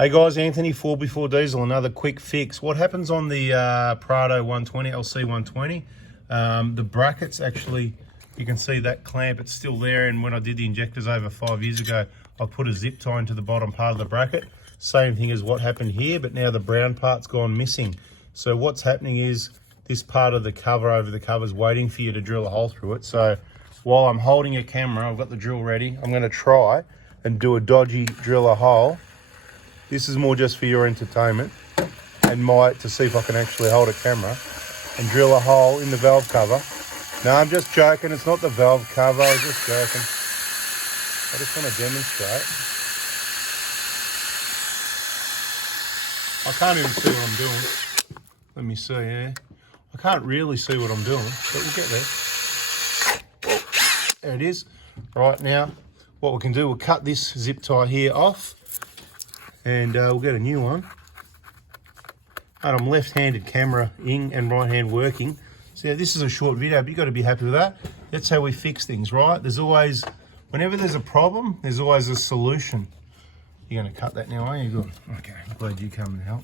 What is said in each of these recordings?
Hey guys, Anthony, 4x4 Diesel, another quick fix. What happens on the Prado 120, LC 120, the brackets actually, you can see that clamp, it's still there, and when I did the injectors over 5 years ago, I put a zip tie into the bottom part of the bracket. Same thing as what happened here, but now the brown part's gone missing. So what's happening is this part of the cover over the cover is waiting for you to drill a hole through it. So while I'm holding a camera, I've got the drill ready, I'm gonna try and do a dodgy drill a hole. This is more just for your entertainment and to see if I can actually hold a camera and drill a hole in the valve cover. No, I'm just joking. It's not the valve cover. I was just joking. I just want to demonstrate. I can't even see what I'm doing. Let me see, yeah. I can't really see what I'm doing, but we'll get there. There it is. Right now, what we can do, we'll cut this zip tie here off. And we'll get a new one. And I'm left-handed camera-ing and right-hand working. So yeah, this is a short video, but you've got to be happy with that. That's how we fix things, right? There's always, whenever there's a problem, there's always a solution. You're going to cut that now, are you? Good. Okay, I'm glad you come and help.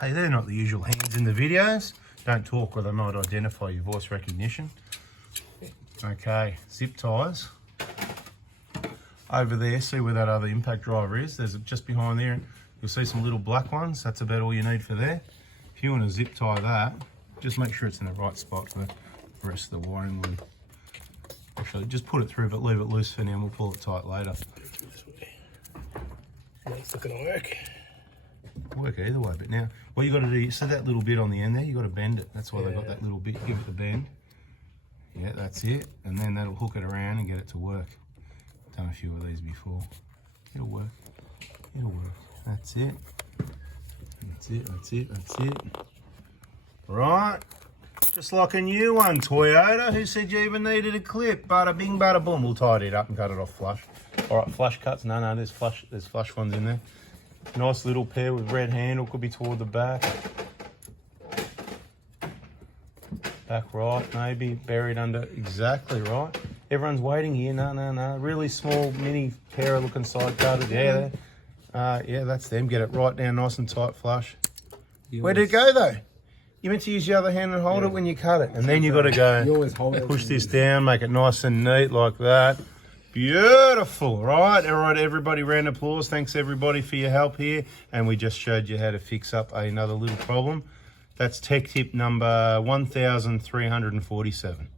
Hey, they're not the usual hands in the videos. Don't talk or they might identify your voice recognition. Okay, zip ties. Over there, see where that other impact driver is. There's just behind there. You'll see some little black ones. That's about all you need for there. If you want to zip tie that, just make sure it's in the right spot for the rest of the wiring loom. Actually, just put it through, but leave it loose for now and we'll pull it tight later. That's not gonna work. Work either way, but now, what you got to do, see that little bit on the end there? You got to bend it. That's why they got that little bit. Give it the bend. Yeah, that's it. And then that'll hook it around and get it to work. Done a few of these before. It'll work. It'll work. That's it. That's it. That's it. That's it. Right. Just like a new one, Toyota. Who said you even needed a clip? Bada bing, bada boom. We'll tidy it up and cut it off flush. All right, flush cuts. No, there's flush ones in there. Nice little pair with red handle. Could be toward the back. Back right, maybe. Buried under. Exactly right. Everyone's waiting here. No. Really small mini pair of looking side cutters. Yeah, yeah, that's them. Get it right down nice and tight flush. Where did it go though? You meant to use the other hand and hold it when you cut it. And then you got to go push this down, make it nice and neat like that. Beautiful, right? All right, everybody, round of applause. Thanks everybody for your help here. And we just showed you how to fix up another little problem. That's tech tip number 1347.